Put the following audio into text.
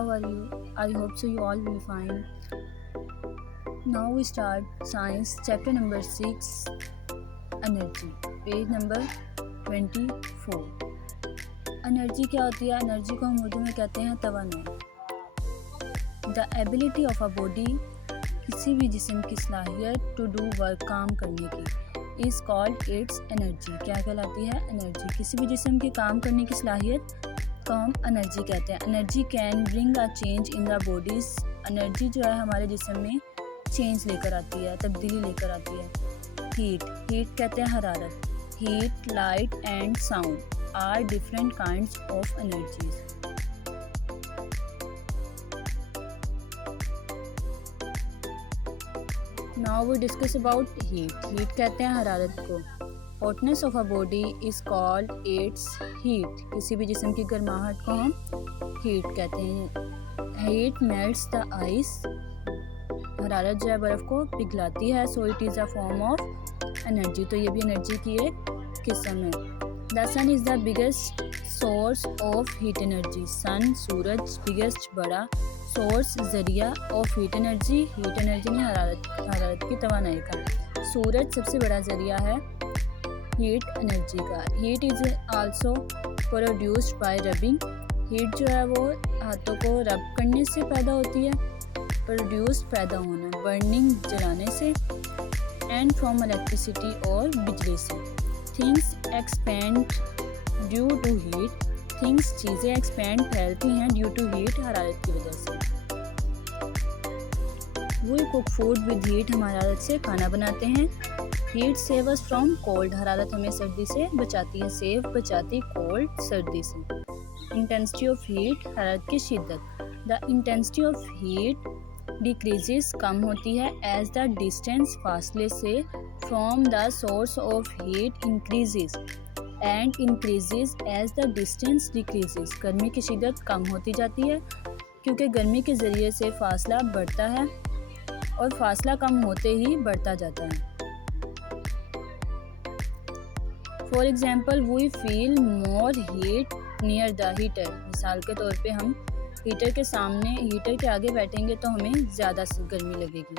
how are you? I hope so you all will fine. Now we start science chapter number 6 energy page number 24. Energy क्या होती है? Energy को हम उर्दू में कहते हैं तवानाई. The ability of a body, किसी भी जिस्म की सलाहियत टू डू वर्क, काम करने की, इज़ कॉल्ड इट्स एनर्जी. क्या कहलाती है? एनर्जी. किसी भी जिस्म के काम करने की सलाहियत को हम एनर्जी कहते हैं. Energy can bring a change in the bodies. Energy जो है हमारे जिस्म में चेंज लेकर आती है, तब्दीली लेकर आती है. हीट, हीट कहते हैं हरारत. Heat, light and sound are different kinds of energies. Now we discuss about heat. Heat कहते हैं हरारत को. Hotness of a body is called its heat. किसी भी जिस्म की गर्माहट को हम हीट कहते हैं. Heat melts the ice. हरारत जो है बर्फ़ को पिघलाती है. So it is a form of energy. तो ये भी एनर्जी की एक किस्म है. The sun is the biggest source of heat energy. Sun, सूरज, बिगेस्ट बड़ा, सोर्स ज़रिया of heat energy. Heat energy में हरारत की तवानाई का. सूरज सबसे बड़ा ज़रिया है हीट एनर्जी का. Heat is also produced by rubbing. Heat जो है वो हाथों को रब करने से पैदा होती है. प्रोड्यूस पैदा होना, बर्निंग जलाने से, एंड फ्रॉम इलेक्ट्रिसिटी और बिजली से. Things expand due to heat. Things चीज़ें एक्सपेंड फैलती हैं ड्यू टू हीट, हरारत की वजह से. We cook food with heat. हम हरारत से खाना बनाते हैं. Heat save us from cold. हरारत हमें सर्दी से बचाती है. सेव बचाती, कोल्ड सर्दी से. इंटेंसिटी ऑफ हीट, हरारत की शिद्दत. The intensity of heat decreases, कम होती है, एज द डिस्टेंस, फासले से, from the source of heat increases, and increases as the distance decreases. गर्मी की शिद्दत कम होती जाती है क्योंकि गर्मी के ज़रिए से फासला बढ़ता है और फासला कम होते ही बढ़ता जाता है. For example, we feel more heat near the heater. मिसाल के तौर पे हम हीटर के आगे बैठेंगे तो हमें ज़्यादा गर्मी लगेगी.